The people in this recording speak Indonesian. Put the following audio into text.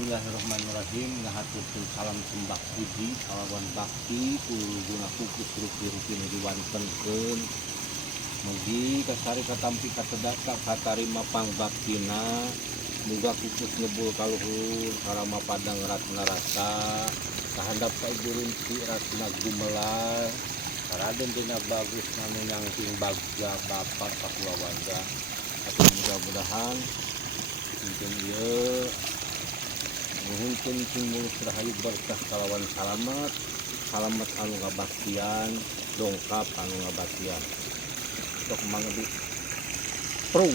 Bismillahirrahmanirrahim. Ngahaturkeun salam sembah puji kalawan bakti kuluna kukus rupi-rupi nu diwantenkeun. Mugi kasari katampi katedaka katarima pangbaktina. Muga kukus ngebul kaluhur sarama padang ratna rasa. Kahandap ka Ibu Runti Ratna Gumelar. Raden dina bagus nanu nyangking bagja bapak pakulawarga. Atuh mudah-mudahan mungkin ieu mungkin mulus rahayu berkah kalawan salamet anu ngabaktian dongkap anu ngabaktian sok mangedi prung